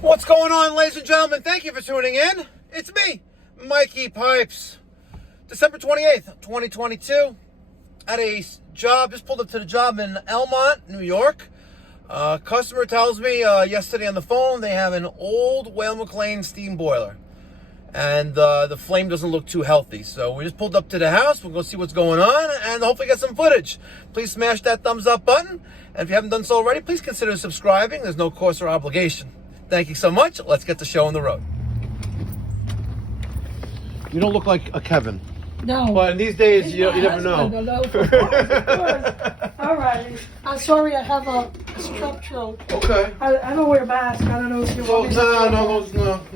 What's going on, ladies and gentlemen? Thank you for tuning in. It's me, Mikey Pipes. December 28th, 2022. At a job, just pulled up to the job in Elmont, New York. Customer tells me yesterday on the phone they have an old Weil McLain steam boiler. And the flame doesn't look too healthy. So we just pulled up to the house. We'll go see what's going on and hopefully get some footage. Please smash that thumbs up button. And if you haven't done so already, please consider subscribing. There's no cost or obligation. Thank you so much. Let's get the show on the road. You don't look like a Kevin. No. But these days, you never know. No, of course. All right. I'm sorry, I have a strep throat. Okay. I don't wear a mask. I don't know if you want me to. No.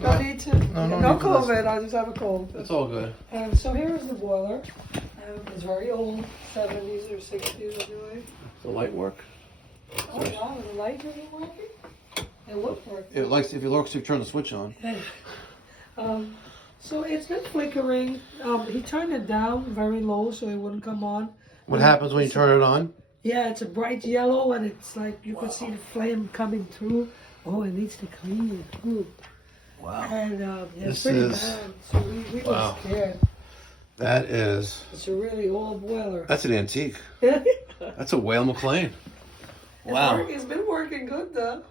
Don't need to? No COVID. I just have a cold. It's all good. So here is the boiler. It's very old, 70s or 60s anyway. The light work? Oh, wow. The light isn't working? It would work. It likes if you look, so you turn the switch on. So it's been flickering. He turned it down very low so it wouldn't come on. What happens when you turn it on? Yeah, it's a bright yellow and it's like you could see the flame coming through. Oh, it needs to clean it. Ooh. Wow. And it's pretty bad. So we got scared. That is. It's a really old boiler. That's an antique. That's a Weil McLain. Wow. It's been working good though.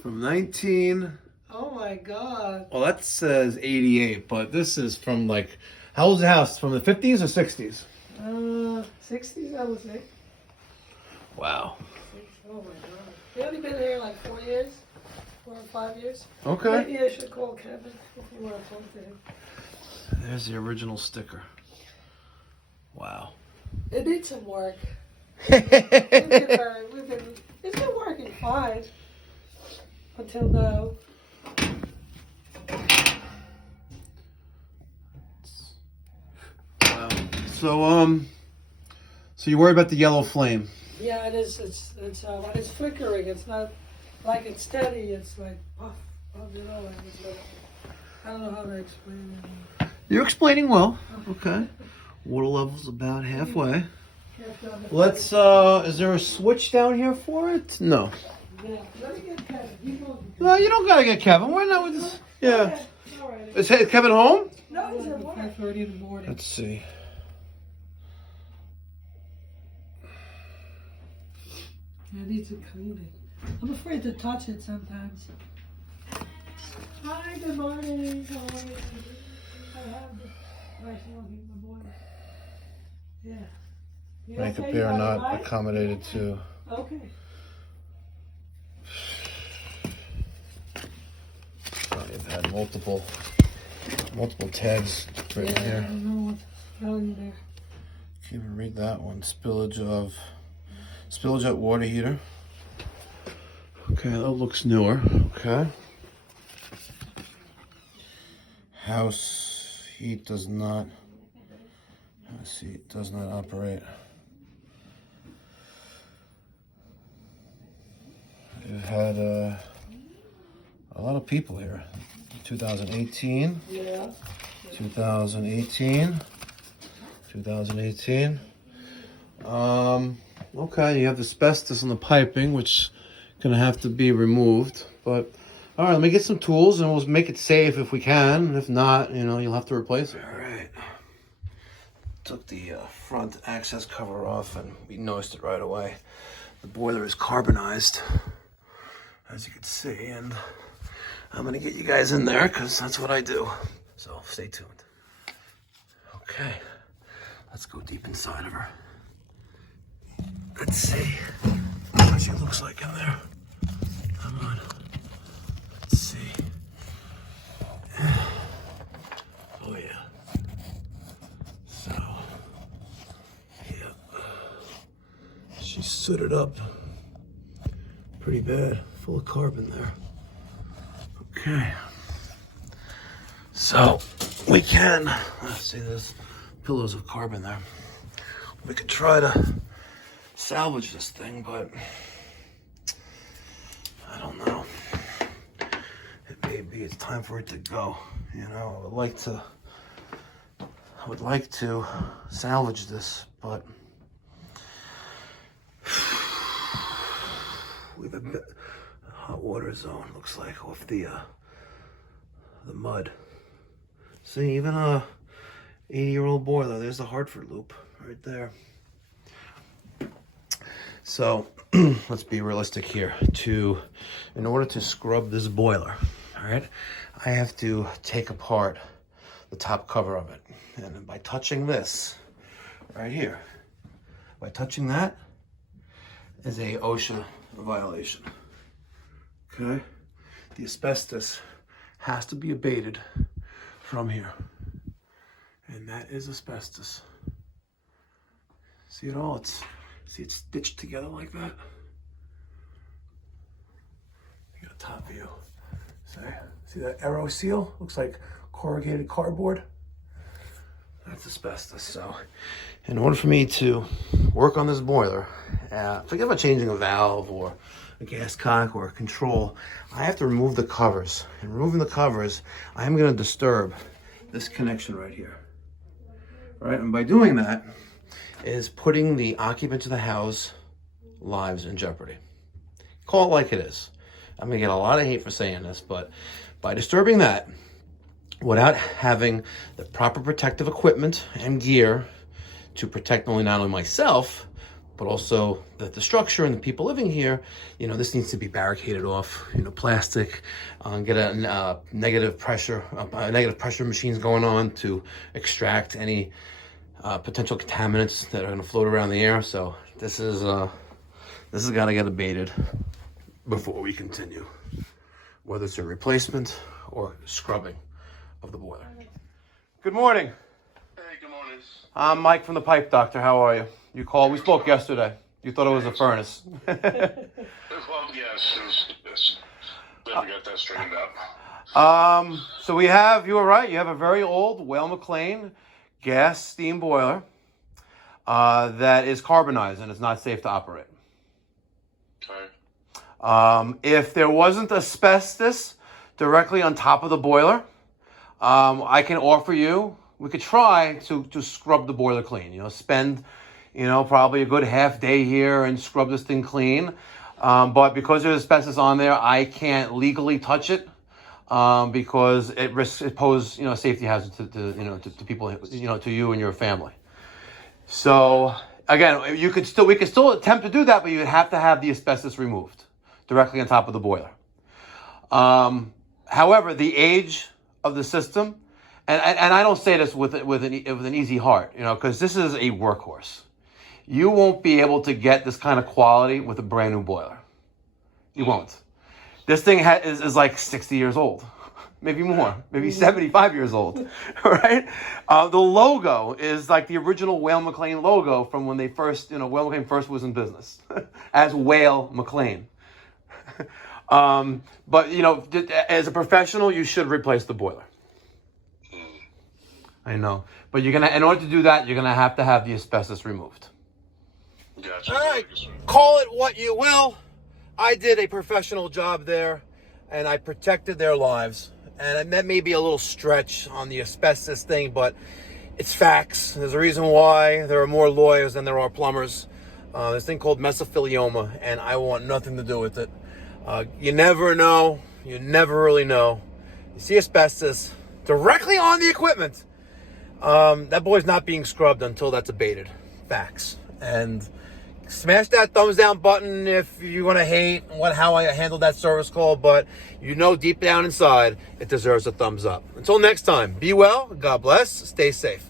From 19. Oh my God. Well, that says 88, but this is from like, how old's the house? From the 50s or 60s? 60s, I would say. Wow. Oh my God. They only been here like 4 years, 4 or 5 years. Okay. Maybe I should call Kevin if you want to talk to him. There's the original sticker. Wow. It needs some work. It's been working fine until now. Wow. So you worry about the yellow flame? Yeah, it is. It's flickering. It's not like it's steady. It's like puff, you know. Like it's like, I don't know how to explain it. You're explaining well. Okay. Water level's about halfway. Let's. Is there a switch down here for it? No. Yeah. Let me get Kevin. No, you don't gotta get Kevin. Why not with this? Yeah. All right. Is Kevin home? No, he's at work. 5:30 in the morning. Let's see. I need to clean it. I'm afraid to touch it sometimes. Hi, good morning. How are you? I have the nice one in the morning. Yeah. You Makeup okay? here You not alright? accommodated to. Okay. Oh, you've had multiple tags written Yeah, I here. don't know what's going there. Can't even read that one. Spillage at water heater. Okay, that looks newer. Okay. House heat does not operate. It had a lot of people here. 2018. Yeah. 2018. Okay, you have the asbestos on the piping, which is gonna have to be removed. But all right, let me get some tools and we'll make it safe if we can. And if not, you'll have to replace it. All right. Took the front access cover off and we noticed it right away. The boiler is carbonized, as you can see, and I'm gonna get you guys in there because that's what I do. So stay tuned. Okay, let's go deep inside of her. Let's see what she looks like in there. Come on. Let's see. Oh yeah. So, yeah. She's sooted up pretty bad, full of carbon there. Okay. So, we can, let's see, there's pillows of carbon there. We could try to salvage this thing, but I don't know. Maybe it's time for it to go. I would like to salvage this, but hot water zone, looks like, off the mud. See, even a 80-year-old boiler, there's the Hartford loop right there. So let's be realistic here. In order to scrub this boiler, all right, I have to take apart the top cover of it. And by touching this right here, by touching that is a OSHA violation. Okay? The asbestos has to be abated from here. And that is asbestos. See it all? See it's stitched together like that? You got a top view. See that arrow seal? Looks like corrugated cardboard. That's asbestos. So in order for me to work on this boiler, forget about changing a valve or a gas cock or a control, I have to remove the covers. And removing the covers, I am going to disturb this connection right here. All right, and by doing that is putting the occupants of the house lives in jeopardy. Call it like it is. I'm going to get a lot of hate for saying this, but by disturbing that, without having the proper protective equipment and gear to protect not only myself, but also the structure and the people living here, this needs to be barricaded off, plastic, get a negative pressure machines going on to extract any potential contaminants that are going to float around the air. So this has got to get abated before we continue, whether it's a replacement or scrubbing of the boiler. Good morning. Hey, good morning. I'm Mike from the Pipe Doctor. How are you? You called. We spoke yesterday. You thought it was a furnace. Well, yes, glad we got that straightened up. So you were right. You have a very old Weil McLain gas steam boiler that is carbonized and it's not safe to operate. Okay. If there wasn't asbestos directly on top of the boiler, I can offer you, we could try to scrub the boiler clean, spend, probably a good half day here and scrub this thing clean. But because there's asbestos on there, I can't legally touch it, because it poses, safety hazard to people, to you and your family. So again, we could still attempt to do that, but you would have to have the asbestos removed directly on top of the boiler. However, the age of the system, and I don't say this with an easy heart, because this is a workhorse. You won't be able to get this kind of quality with a brand new boiler. You won't. This thing is like 60 years old, maybe more, maybe 75 years old, right? The logo is like the original Weil McLain logo from when they first, Weil McLain first was in business as Weil McLain. But as a professional, you should replace the boiler. I know, but in order to do that, you're gonna have to have the asbestos removed. Gotcha. All right, call it what you will. I did a professional job there, and I protected their lives. And that may be a little stretch on the asbestos thing, but it's facts. There's a reason why there are more lawyers than there are plumbers. This thing called mesothelioma, and I want nothing to do with it. You never know. You never really know. You see asbestos directly on the equipment. That boy's not being scrubbed until that's abated. Facts. And smash that thumbs down button if you want to hate how I handled that service call, but deep down inside, it deserves a thumbs up. Until next time, be well, God bless, stay safe.